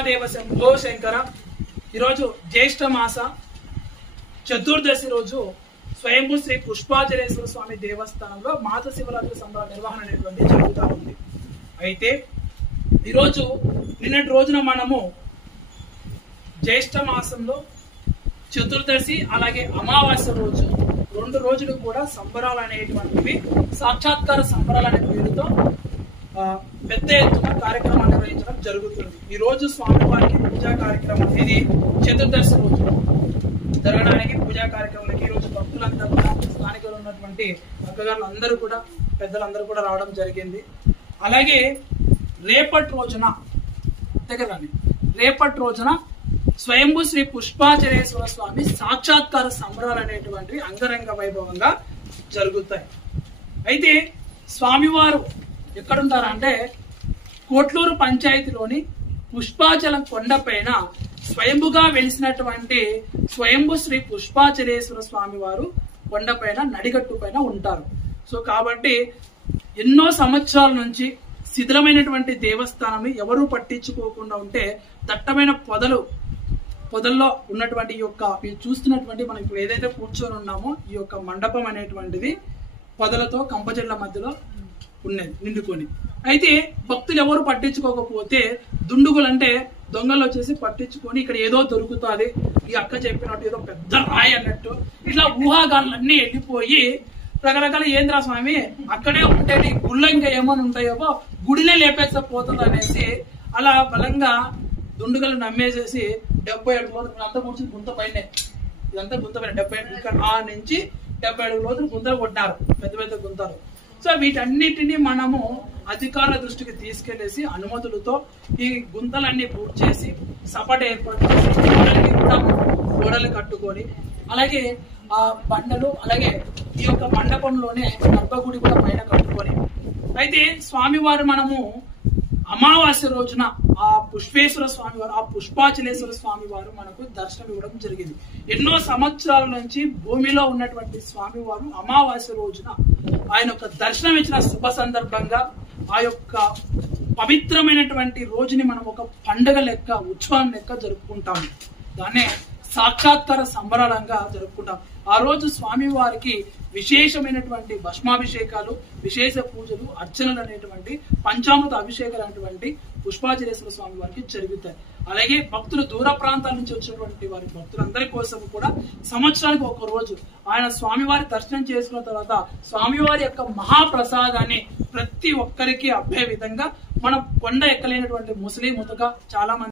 మహాదేవ శంభో శంకర। ఈరోజు జ్యేష్ఠ మాస చతుర్దశి రోజు స్వయంభూ శ్రీ పుష్పాచలేశ్వర స్వామి దేవస్థానంలో మాత శివరాత్రి సంబరాల నిర్వహణ అనేటువంటి జరుగుతూ ఉంది। అయితే ఈరోజు నిన్నటి రోజున మనము జ్యేష్ఠ మాసంలో చతుర్దశి అలాగే అమావాస్య రోజు 2 రోజులు కూడా సంబరాలు అనేటువంటివి సాక్షాత్కార సంబరాలు అనే పేరుతో పెద్ద ఎత్తున కార్యక్రమాలు నిర్వహించడం జరుగుతుంది। ఈ రోజు స్వామివారికి పూజా కార్యక్రమం ఇది చతుర్దశి రోజు జరగడానికి పూజా కార్యక్రమానికి ఈ రోజు భక్తులందరూ కూడా స్థానికులు ఉన్నటువంటి అక్కగారులు అందరూ కూడా పెద్దలందరూ కూడా రావడం జరిగింది। అలాగే రేపటి రోజున స్వయంభూ శ్రీ పుష్పాచలేశ్వర స్వామి సాక్షాత్కార సంబరాలు అనేటువంటివి అంగరంగ వైభవంగా జరుగుతాయి। అయితే స్వామివారు ఎక్కడుంటారంటే కోట్లూరు పంచాయతీలోని పుష్పాచలం కొండపైన స్వయంభుగా వెలిసినటువంటి స్వయంభూ శ్రీ పుష్పాచలేశ్వర స్వామి వారు కొండపైన నడిగట్టు పైన ఉంటారు। సో కాబట్టి ఎన్నో సంవత్సరాల నుంచి శిథిలమైనటువంటి దేవస్థానం ఎవరూ పట్టించుకోకుండా ఉంటే దట్టమైన పొదల్లో ఉన్నటువంటి ఈ యొక్క మీరు చూస్తున్నటువంటి మనం ఇప్పుడు ఏదైతే కూర్చొని ఉన్నామో ఈ యొక్క మండపం అనేటువంటిది పొదలతో కంపచెట్ల మధ్యలో ఉన్నది నిండుకొని। అయితే భక్తులు ఎవరు పట్టించుకోకపోతే దుండుగులు అంటే దొంగలు వచ్చేసి పట్టించుకొని ఇక్కడ ఏదో దొరుకుతుంది ఈ అక్క చెప్పినట్టు ఏదో పెద్ద రాయి అన్నట్టు ఇట్లా ఊహాగాళ్ళన్నీ వెళ్ళిపోయి రకరకాల ఏంద్రా స్వామి అక్కడే ఉంటే గుళ్ళ ఇంకా ఏమని ఉంటాయో గుడినే లేపేస్తే పోతుంది అనేసి అలా బలంగా దుండుగలు నమ్మేసేసి 77 లోతులు అంతా కూర్చుని గుంత పైనే ఇదంతా గుంత పైన 77 ఆ నుంచి 77 లోతులు గుంతలు కొట్టారు పెద్ద పెద్ద గుంతలు। సో వీటన్నిటిని మనము అధికారుల దృష్టికి తీసుకెళ్లేసి అనుమతులతో ఈ గుంతలన్నీ పూర్తి చేసి సపట ఏర్పాటు చేసి కూడా గోడలు కట్టుకొని అలాగే ఆ బండలు అలాగే ఈ యొక్క మండపంలోనే గర్భగుడి కూడా పైన కట్టుకొని అయితే స్వామివారు మనము అమావాస్య రోజున ఆ పుష్పేశ్వర స్వామి వారు ఆ పుష్పాచలేశ్వర స్వామి వారు మనకు దర్శనం ఇవ్వడం జరిగింది। ఎన్నో సంవత్సరాల నుంచి భూమిలో ఉన్నటువంటి స్వామి వారు అమావాస్య రోజున ఆయన యొక్క దర్శనం ఇచ్చిన శుభ సందర్భంగా ఆ యొక్క పవిత్రమైనటువంటి రోజుని మనం ఒక పండుగ లెక్క ఉత్సవం లెక్క జరుపుకుంటాము। దాన్నే సాక్షాత్కార సంబరాలంగా జరుపుకుంటాం। ఆ రోజు స్వామి వారికి విశేషమైనటువంటి భస్మాభిషేకాలు విశేష పూజలు అర్చనలు అనేటువంటి పంచామృత అభిషేకాలు అనేటువంటి పుష్పాచలేశ్వర స్వామి వారికి జరుగుతాయి। అలాగే భక్తులు దూర ప్రాంతాల నుంచి వచ్చినటువంటి వారి భక్తులందరి కోసం కూడా సంవత్సరానికి ఒక రోజు ఆయన స్వామివారి దర్శనం చేసుకున్న తర్వాత స్వామివారి యొక్క మహాప్రసాదాన్ని ప్రతి ఒక్కరికి అబ్బే విధంగా మన కొండ ఎక్కలేనటువంటి ముస్లిం ముతగా చాలా మంది